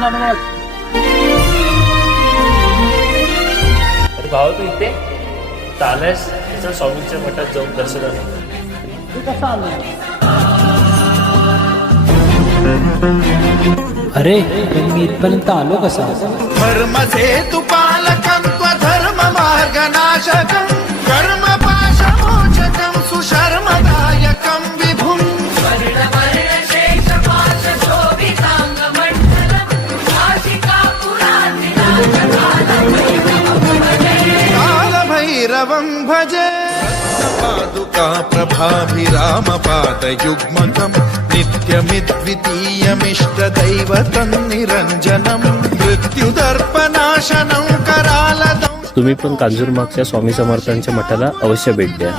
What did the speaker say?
धन्यवाद. अरे भाऊ तू इथे चालस त्याच्या स्वामींच्या मठात जाऊन दर्शनाला. अरे मी इथपर्यंत आलो कसा? धर्मसे तु पालकं धर्म मार्ग नाशकं कर्म पाशमोचकं सुशर्मदायकं विभुं कालभैरवं भजे पादुका प्रभाभिरामपादयुग्मकं नित्यमिद्वितीयमिष्टदैवतं निरञ्जनं मृत्युदर्पनाशनं करालदं. तुम्ही पण कांजूरमागच्या स्वामी समर्थांच्या मठाला अवश्य भेट द्या.